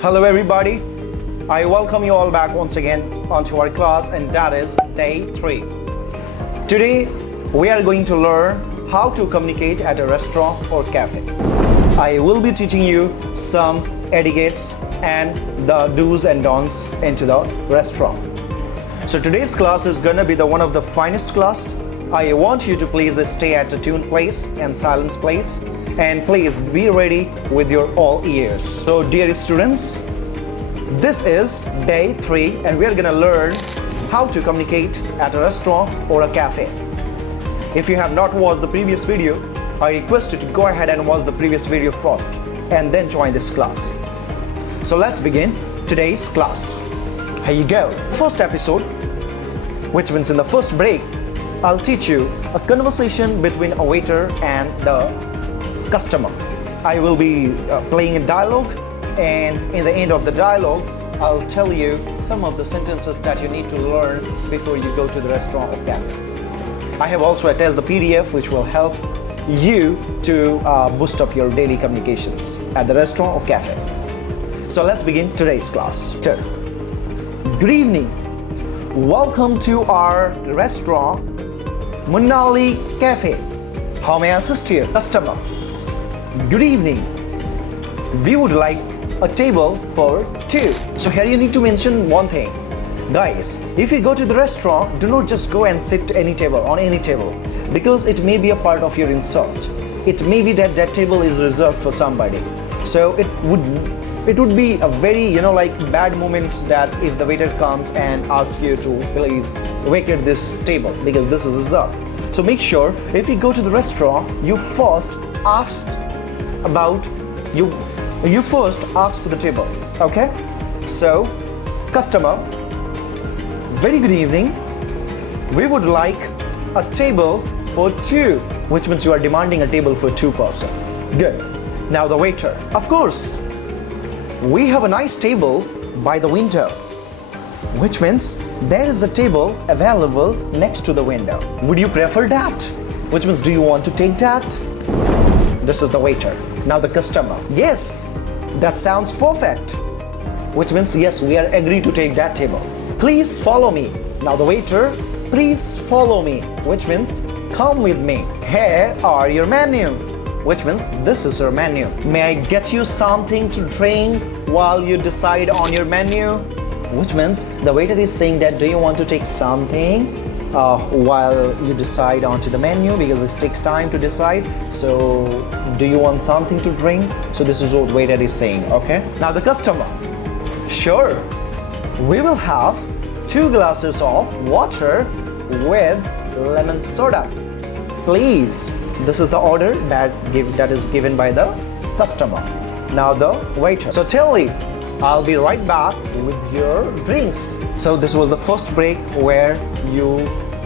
Hello everybody, I welcome you all back once again onto our class, and that is day 3. Today we are going to learn how to communicate at a restaurant or cafe. I will be teaching you some etiquettes and the do's and don'ts into the restaurant. So today's class is gonna be the one of the finest class. I want you to please stay at a tuned place and silence place, and please be ready with your all ears. So dear students, this is day 3 and we are gonna learn how to communicate at a restaurant or a cafe. If you have not watched the previous video, I request you to go ahead and watch the previous video first and then join this class. So let's begin today's class. Here you go. First episode, which means in the first break, I'll teach you a conversation between a waiter and the customer. I will be playing a dialogue, and in the end of the dialogue, I'll tell you some of the sentences that you need to learn before you go to the restaurant or cafe. I have also attached the PDF which will help you to boost up your daily communications at the restaurant or cafe. So let's begin today's class. Good evening. Welcome to our restaurant, Munali Cafe. How may I assist you? Customer. Good evening. We would like a table for 2. So here you need to mention one thing. Guys, if you go to the restaurant, do not just go and sit on any table, because it may be a part of your insult. It may be that that table is reserved for somebody. So it would be a very bad moment that if the waiter comes and asks you to please vacate this table because this is reserved. So make sure if you go to the restaurant, you first ask for the table. Okay? So, customer, very good evening. We would like a table for 2, which means you are demanding a table for 2 person. Good. Now the waiter. Of course, we have a nice table by the window, which means there is a table available next to the window. Would you prefer that? Which means, do you want to take that? This is the waiter. Now the customer. Yes, that sounds perfect. Which means, yes, we are agreed to take that table. Please follow me. Now the waiter. Please follow me. Which means, come with me. Here are your menu. Which means, this is your menu. May I get you something to drink while you decide on your menu? Which means, the waiter is saying that, do you want to take something while you decide onto the menu, because it takes time to decide. So do you want something to drink? So this is what waiter is saying. Okay, now the customer. Sure, we will have 2 glasses of water with lemon soda, please. This is the order that is given by the customer. Now the waiter. So tell me, I'll be right back with your drinks. So this was the first break where you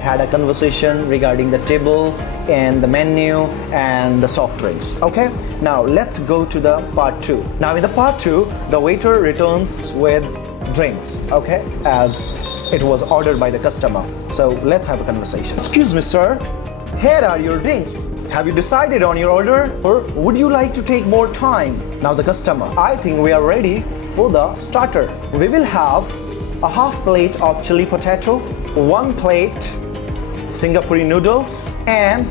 had a conversation regarding the table and the menu and the soft drinks. Okay, now let's go to the part 2. Now in the part 2, the waiter returns with drinks, okay, as it was ordered by the customer. So let's have a conversation. Excuse me, sir. Here are your drinks. Have you decided on your order, or would you like to take more time? Now the customer. I think we are ready for the starter. We will have a half plate of chili potato, 1 plate Singapore noodles, and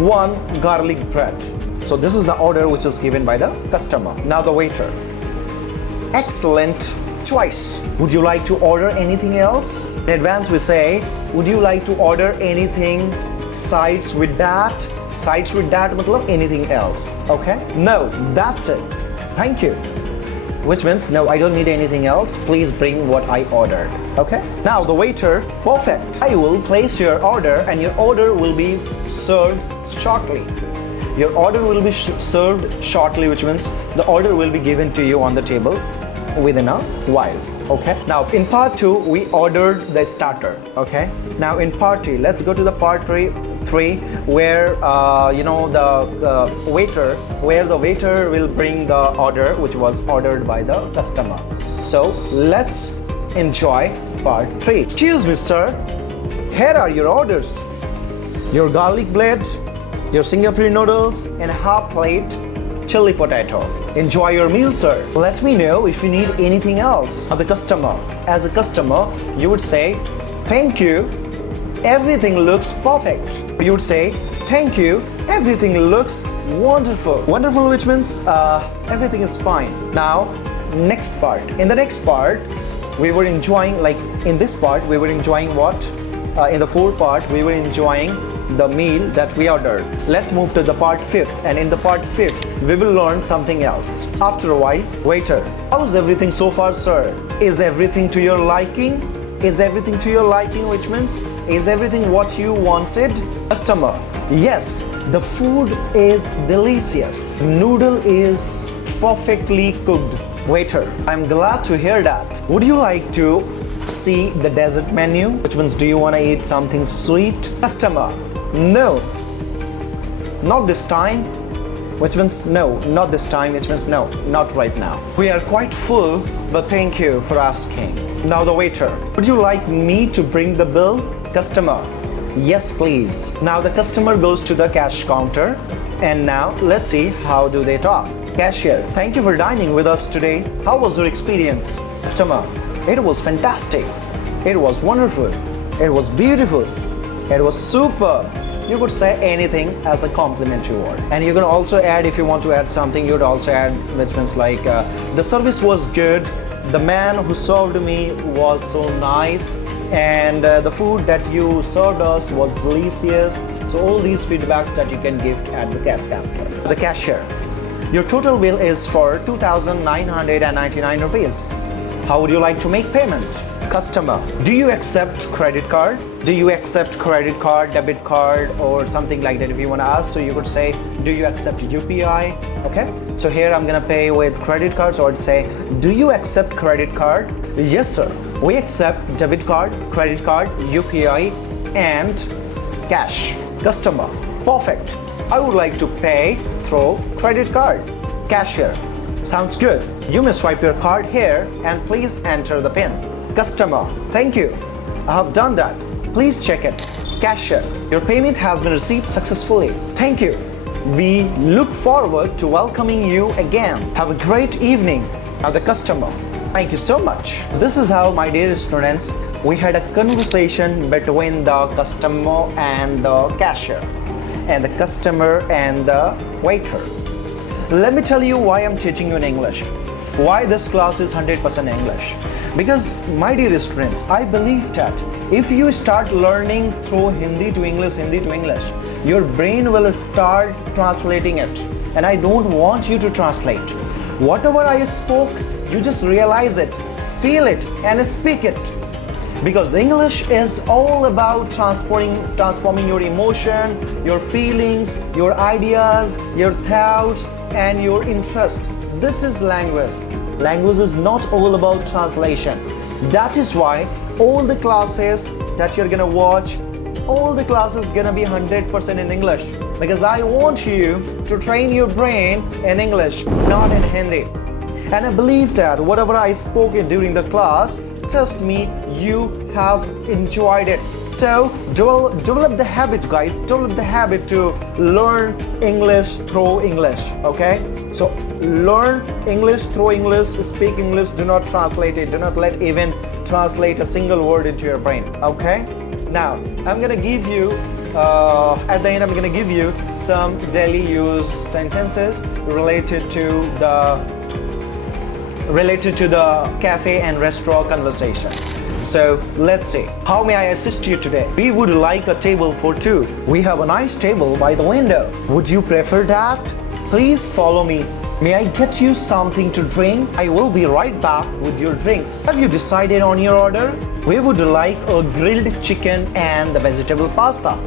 1 garlic bread. So this is the order which is given by the customer. Now the waiter. Excellent choice. Would you like to order anything else? In advance we say, would you like to order anything sides with that? Sides with that matlab anything else. Okay? No, that's it. Thank you. Which means, no, I don't need anything else. Please bring what I ordered. Okay? Now the waiter. Perfect. I will place your order and your order will be served shortly. Your order will be served shortly, which means the order will be given to you on the table within a while. Okay, now in part 2 we ordered the starter. Okay, now in part 3, let's go to the part 3 where the waiter will bring the order which was ordered by the customer. So let's enjoy part 3. Excuse me, sir. Here are your orders. Your garlic bread, your Singapore noodles, and half plate chili potato. Enjoy your meal, sir. Let me know if you need anything else. The customer. As a customer, you would say, thank you. Everything looks perfect. You would say, thank you. Everything looks wonderful. Wonderful, which means everything is fine. Now, next part. In the next part, we were enjoying, like in this part, we were enjoying what? In the fourth part, we were enjoying the meal that we ordered. Let's move to the part 5th, and in the part 5th, we will learn something else. After a while, waiter, how's everything so far, sir? Is everything to your liking? Is everything to your liking, which means, is everything what you wanted? Customer, yes, the food is delicious. Noodle is perfectly cooked. Waiter, I'm glad to hear that. Would you like to see the dessert menu? Which means, do you want to eat something sweet? Customer, no, not this time. Which means no, not this time, which means no, not right now. We are quite full, but thank you for asking. Now the waiter, would you like me to bring the bill? Customer, yes please. Now the customer goes to the cash counter, and now let's see how do they talk. Cashier, thank you for dining with us today. How was your experience? Customer, it was fantastic. It was wonderful. It was beautiful. It was superb. You could say anything as a complimentary word, and you can also add, if you want to add something, you would also add, which means like the service was good, the man who served me was so nice, and the food that you served us was delicious. So all these feedbacks that you can give at the cash counter. The cashier, your total bill is for 2,999 rupees. How would you like to make payment? Customer, do you accept credit card? Do you accept credit card, debit card, or something like that if you want to ask? So you could say, do you accept UPI? Okay, so here I'm gonna pay with credit cards, or say, do you accept credit card? Yes sir, we accept debit card, credit card, UPI, and cash. Customer, perfect. I would like to pay through credit card. Cashier, sounds good. You may swipe your card here and please enter the PIN. Customer, thank you. I have done that. Please check it. Cashier, your payment has been received successfully. Thank you. We look forward to welcoming you again. Have a great evening. Now the customer, thank you so much. This is how, my dear students, we had a conversation between the customer and the cashier, and the customer and the waiter. Let me tell you why I'm teaching you in English. Why this class is 100% English. Because, my dear students, I believe that if you start learning through Hindi to English, your brain will start translating it. And I don't want you to translate. Whatever I spoke, you just realize it, feel it, and speak it. Because English is all about transforming your emotion, your feelings, your ideas, your thoughts, and your interest. This is language. Language is not all about translation. That is why all the classes that you're gonna watch, all the classes gonna be 100% in English. Because I want you to train your brain in English, not in Hindi. And I believe that whatever I spoke during the class, trust me, you have enjoyed it. So develop the habit, guys. Develop the habit to learn English through English. Okay? So learn English through English. Speak English. Do not translate it. Do not let even translate a single word into your brain. Okay? Now I'm gonna give you at the end. I'm gonna give you some daily use sentences related to the cafe and restaurant conversation. So let's see. How may I assist you today? We would like a table for two. We have a nice table by the window. Would you prefer that? Please follow me. May I get you something to drink? I will be right back with your drinks. Have you decided on your order? We would like a grilled chicken and the vegetable pasta.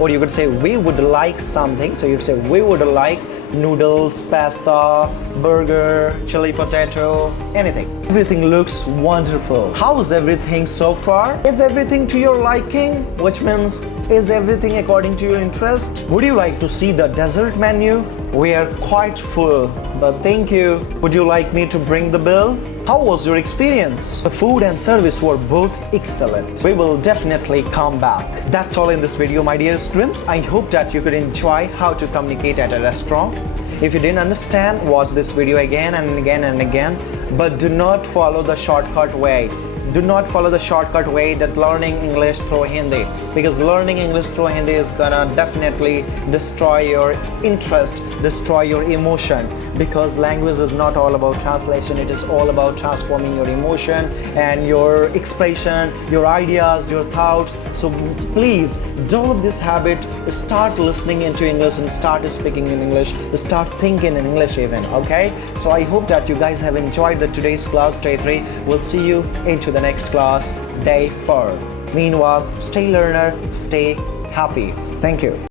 Or you could say we would like something. So you'd say we would like noodles, pasta, burger, chili potato, anything. Everything looks wonderful. How's everything so far? Is everything to your liking? Which means, is everything according to your interest? Would you like to see the dessert menu? We are quite full, but thank you. Would you like me to bring the bill? How was your experience? The food and service were both excellent. We will definitely come back. That's all in this video, my dear students. I hope that you could enjoy how to communicate at a restaurant. If you didn't understand, watch this video again and again and again, but do not follow the shortcut way. Do not follow the shortcut way that learning English through Hindi, because learning English through Hindi is gonna definitely destroy your interest, destroy your emotion, because language is not all about translation, it is all about transforming your emotion and your expression, your ideas, your thoughts. So please develop this habit, start listening into English and start speaking in English, start thinking in English even, okay? So I hope that you guys have enjoyed the today's class, day 3. We'll see you into the next class, day 4. Meanwhile, stay learner, stay happy. Thank you.